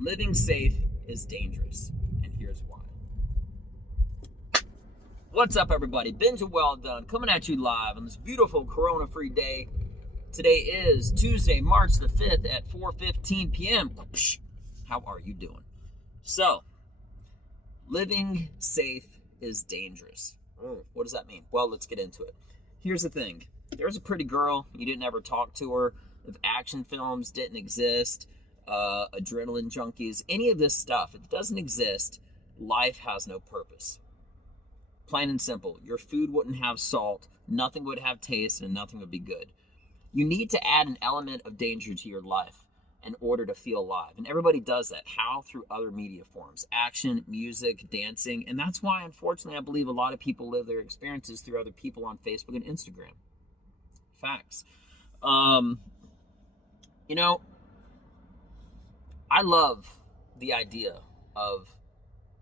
Living safe is dangerous, and here's why. What's up, everybody? Benja Welldone coming at you live on this beautiful Corona-free day. Today is Tuesday, March the 5th at 4:15 p.m. How are you doing? So, living safe is dangerous. What does that mean? Well, let's get into it. Here's the thing. There's a pretty girl. You didn't ever talk to her. If action films didn't exist, adrenaline junkies, any of this stuff, if it doesn't exist, life has no purpose. Plain and simple. Your food wouldn't have salt, nothing would have taste, and nothing would be good. You need to add an element of danger to your life in order to feel alive. And everybody does that. How? Through other media forms. Action, music, dancing. And that's why, unfortunately, I believe a lot of people live their experiences through other people on Facebook and Instagram. Facts. I love the idea of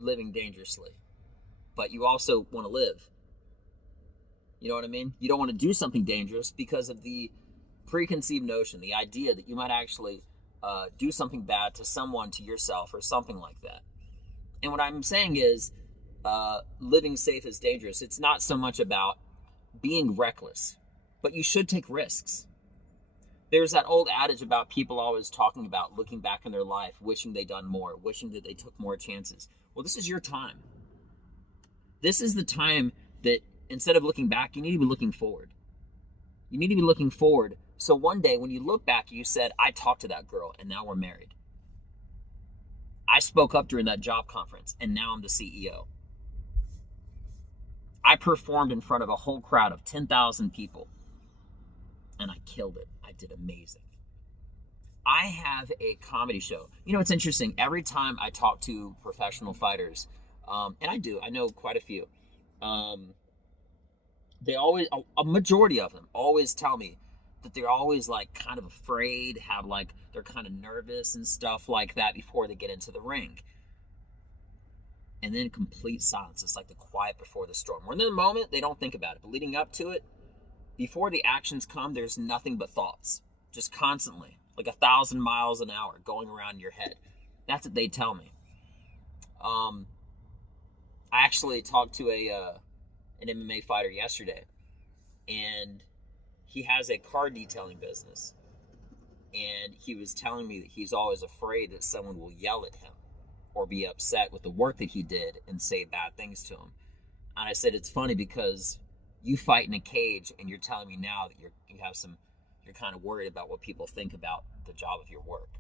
living dangerously. But you also want to live. You know what I mean? You don't want to do something dangerous because of the preconceived notion, the idea that you might actually do something bad to someone, to yourself, or something like that. And what I'm saying is living safe is dangerous. It's not so much about being reckless, but you should take risks. There's that old adage about people always talking about looking back in their life, wishing they'd done more, wishing that they took more chances. Well, this is your time. This is the time that instead of looking back, you need to be looking forward. You need to be looking forward. So one day when you look back, you said, I talked to that girl and now we're married. I spoke up during that job conference and now I'm the CEO. I performed in front of a whole crowd of 10,000 people and I killed it. I did amazing. I have a comedy show. You know, it's interesting. Every time I talk to professional fighters, and I know quite a few, they always, a majority of them always tell me that they're always like kind of afraid, they're kind of nervous and stuff like that before they get into the ring. And then complete silence. It's like the quiet before the storm. When in the moment, they don't think about it. But leading up to it, before the actions come, there's nothing but thoughts. Just constantly, like 1,000 miles an hour going around in your head. That's what they tell me. I actually talked to an MMA fighter yesterday, and he has a car detailing business, and he was telling me that he's always afraid that someone will yell at him or be upset with the work that he did and say bad things to him. And I said, it's funny because you fight in a cage and you're telling me now that you're kind of worried about what people think about the job of your work.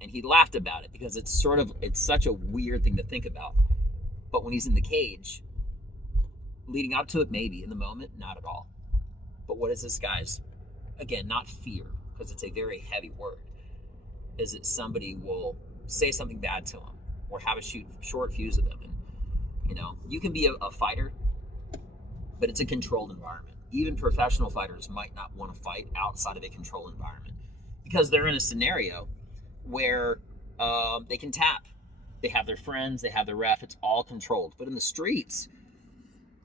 And he laughed about it because it's such a weird thing to think about. But when he's in the cage, leading up to it, maybe. In the moment, not at all. But what is this guy's, again, not fear, because it's a very heavy word, is that somebody will say something bad to him or have a short fuse with them. And, you can be a fighter, but it's a controlled environment. Even professional fighters might not want to fight outside of a controlled environment because they're in a scenario where they can tap. They have their friends, they have their ref, it's all controlled. But in the streets,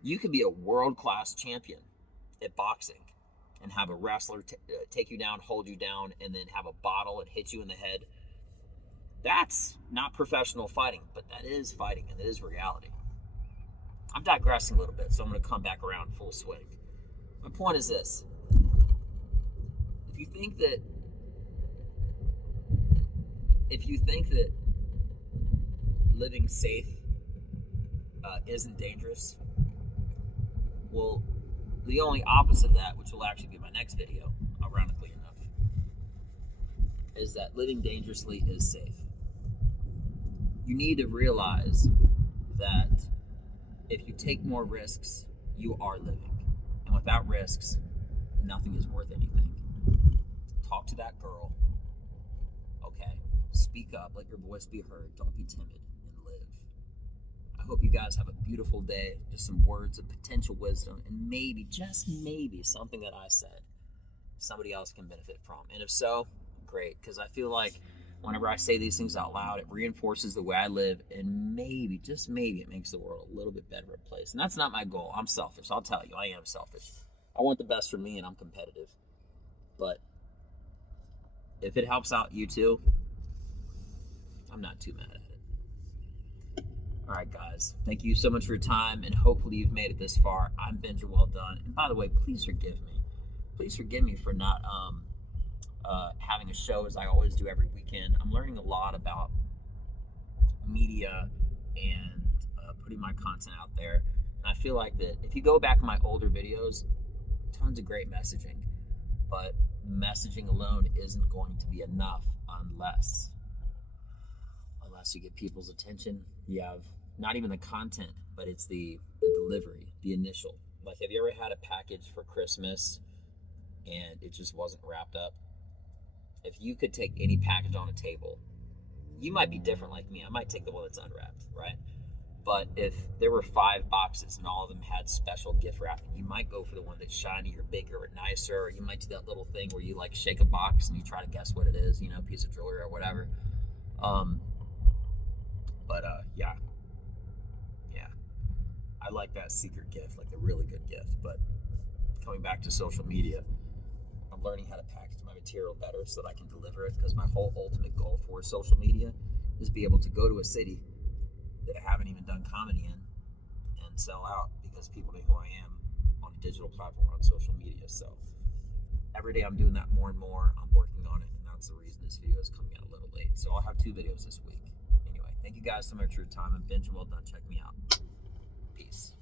you could be a world-class champion at boxing and have a wrestler take you down, hold you down, and then have a bottle and hit you in the head. That's not professional fighting, but that is fighting, and it is reality. I'm digressing a little bit, so I'm going to come back around full swing. My point is this. If you think that living safe isn't dangerous, well, the only opposite of that, which will actually be my next video, ironically enough, is that living dangerously is safe. You need to realize that if you take more risks, you are living. And without risks, nothing is worth anything. Talk to that girl. Okay? Speak up. Let your voice be heard. Don't be timid and live. I hope you guys have a beautiful day. Just some words of potential wisdom, and maybe, just maybe, something that I said somebody else can benefit from. And if so, great, because I feel like whenever I say these things out loud, it reinforces the way I live, and maybe, just maybe, it makes the world a little bit better of a place. And that's not my goal. I'm selfish. I'll tell you, I am selfish. I want the best for me, and I'm competitive. But if it helps out you too, I'm not too mad at it. All right, guys. Thank you so much for your time, and hopefully you've made it this far. I'm Benja Welldone. And by the way, please forgive me. Please forgive me for not having a show as I always do every weekend. I'm learning a lot about media and putting my content out there. And I feel like that if you go back in my older videos, tons of great messaging. But messaging alone isn't going to be enough unless you get people's attention. You have not even the content, but it's the delivery, the initial. Like, have you ever had a package for Christmas and it just wasn't wrapped up? If you could take any package on a table, you might be different like me. I might take the one that's unwrapped, right? But if there were 5 boxes and all of them had special gift wrapping, you might go for the one that's shiny or bigger or nicer, or you might do that little thing where you like shake a box and you try to guess what it is, you know, piece of jewelry or whatever. Yeah. I like that secret gift, like the really good gift. But coming back to social media, I'm learning how to package my material better so that I can deliver it, because my whole ultimate goal for social media is be able to go to a city that I haven't even done comedy in and sell out, because people know who I am on a digital platform on social media. So every day I'm doing that more and more. I'm working on it, and that's the reason this video is coming out a little late. So I'll have 2 videos this week. Anyway, thank you guys so much for your time. I'm Benja Welldone. Check me out. Peace.